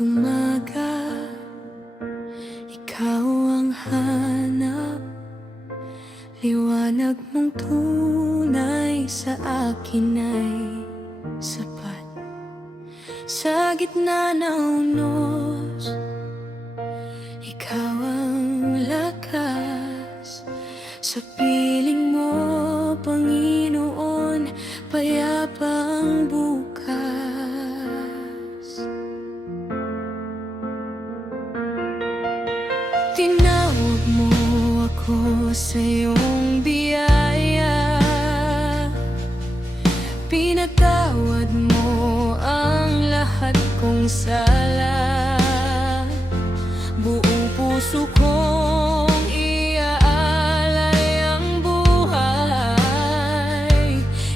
umaga, ikaw ang hanap. Liwanag mong tunay sa akin ay sapat. Sa gitna ng unos, ikaw ang lakas. Sa piling mo, Panginoon, payapa ang bukas. Tinawag mo ako sa iyong biyaya, pinatawad mo ang lahat kong sala. Buong puso kong iaalay ang buhay.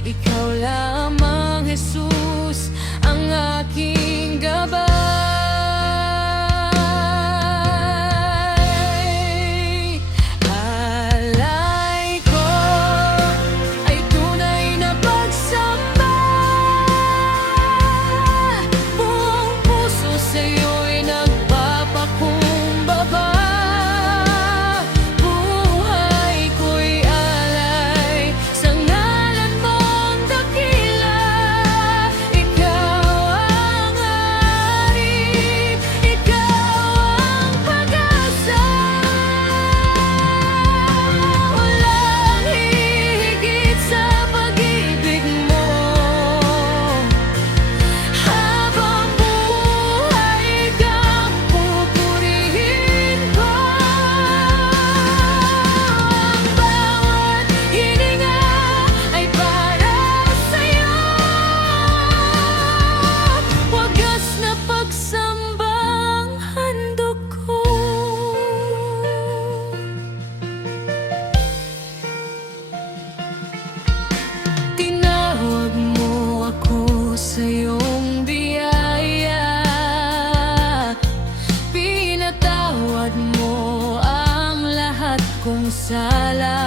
Ikaw lamang, Jesus, ang aking gabay. Tinawag mo ako sa iyong biyaya, pinatawad mo ang lahat kong sala.